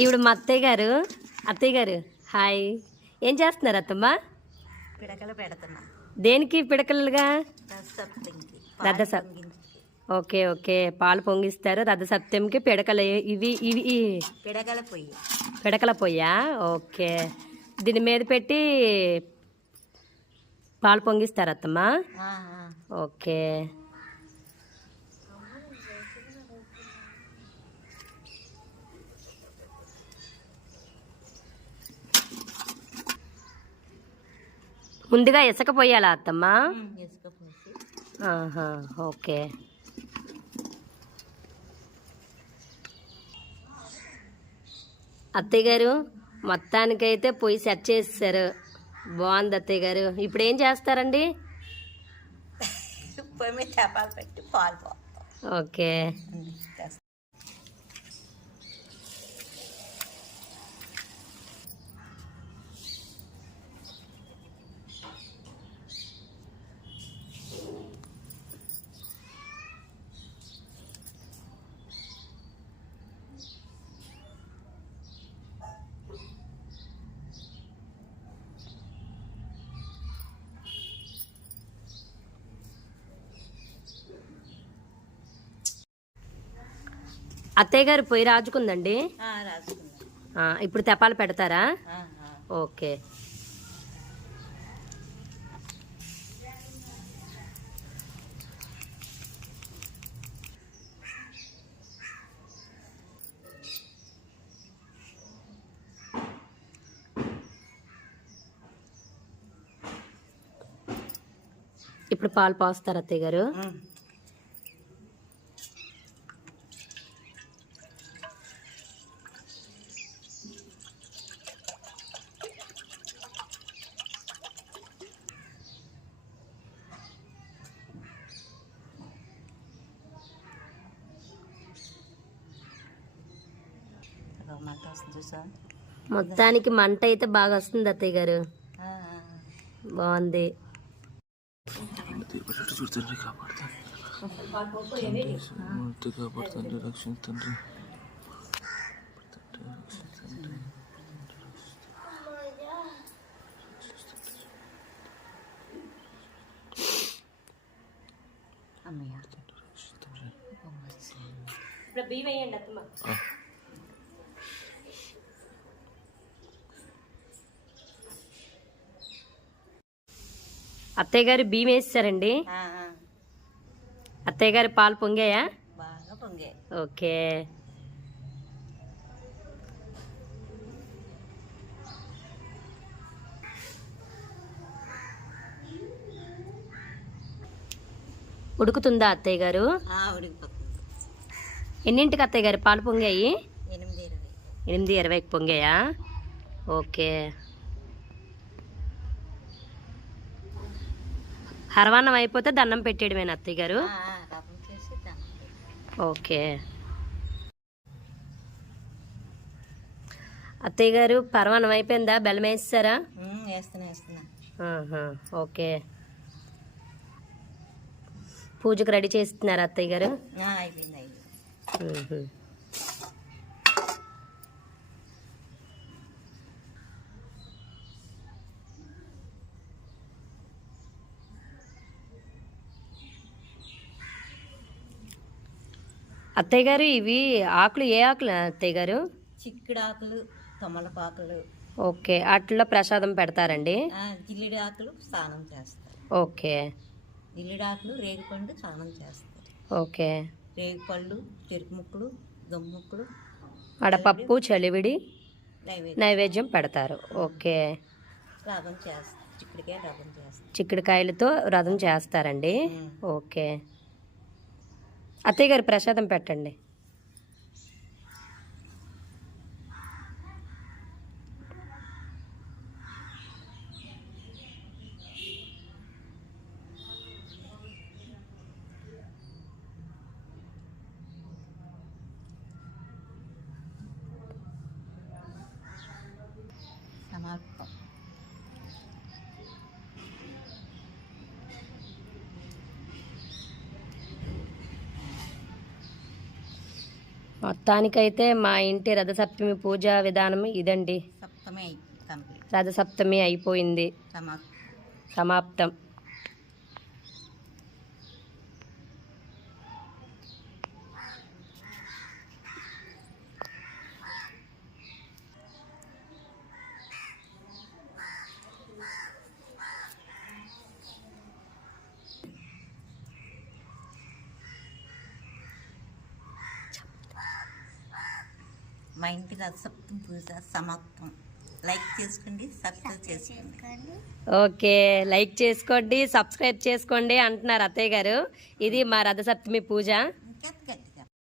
ఈవిడ మా అత్తయ్య గారు హాయ్. ఏం చేస్తున్నారు అత్తమ్మ? పిడకలు పెడుతున్నా. దేనికి పిడకలుగా? రథసప్తమికి. ఓకే ఓకే, పాలు పొంగిస్తారు రథసప్తమికి. పిడకలు ఇవి ఇవి పిడకల పొయ్యా? ఓకే, దీని మీద పెట్టి పాలు పొంగిస్తారు అత్తమ్మ. ఓకే. ముందుగా ఇసుక పోయాలా అత్తమ్మ? ఓకే. అత్తయ్య గారు మొత్తానికైతే పొయ్యి సెట్ చేస్తారు. బాగుంది అత్తయ్య గారు. ఇప్పుడు ఏం చేస్తారండి? పొయ్యి మీద చేపలు పెట్టి పాలు. ఓకే. అత్తయ్య గారు పొయ్యి రాజుకుందండి. ఇప్పుడు తెపాలు పెడతారా? ఓకే. ఇప్పుడు పాలు పోస్తారు అత్తయ్య గారు. మొత్తానికి మంట అయితే బాగా వస్తుంది అత్తయ్య గారు. బాగుంది. బియ్యం వేయండి అత్తమ్మ. అత్తయ్య గారు బియ్యం వేస్తారండి. అత్తయ్య గారు పాలు పొంగాయా? బాగా పొంగాయి. ఓకే. ఉడుకుతుందా అత్తయ్య గారు? ఎన్నింటికి అత్తయ్య గారు పాలు పొంగాయి? 8:20కి పొంగాయా? ఓకే. హరవాన్నం అయిపోతే దండం పెట్టేయడమేనా అత్తయ్య గారు? ఓకే. అత్తయ్య గారు పరమాన్నం అయిపోయిందా? బెల్లం వేస్తారా? ఓకే. పూజకు రెడీ చేస్తున్నారా అత్తయ్య గారు? అత్తయ్య గారు ఇవి ఆకులు ఏ ఆకులు అత్తయ్య గారు? చిక్కుడు ఆకులు, తమలపాకులు. ఓకే, అట్లా ప్రసాదం పెడతారండి. జిల్లిడి ఆకులు స్నానం చేస్తారు. ఓకే. జిల్లిడి ఆకులు, రేగిపండు స్నానం చేస్తారు. ఓకే. రేగిపళ్ళు, చెరుకు ముక్కలు, గమ్ము ముక్కలు, వడపప్పు, చలివిడి నైవేద్యం పెడతారు. ఓకే. రథం చేస్తారు. చిక్కుడుకాయ రథం చేస్తారు. చిక్కుడుకాయలతో రథం చేస్తారండి. ఓకే. అత్తయ్య గారు ప్రసాదం పెట్టండి. సమాప్తం. మొత్తానికైతే మా ఇంటి రథసప్తమి పూజా విధానం ఇదండి. సప్తమి కంప్లీట్. రథసప్తమి అయిపోయింది, సమాప్తం. మా ఇంటి రథసప్తమి పూజ సమాప్తం. లైక్ చేసుకోండి, సబ్స్క్రైబ్ చేసుకోండి. ఓకే, లైక్ చేసుకోండి, సబ్స్క్రైబ్ చేసుకోండి అంటున్నారు అత్తయ్య గారు. ఇది మా రథసప్తమి పూజ. ఇంకా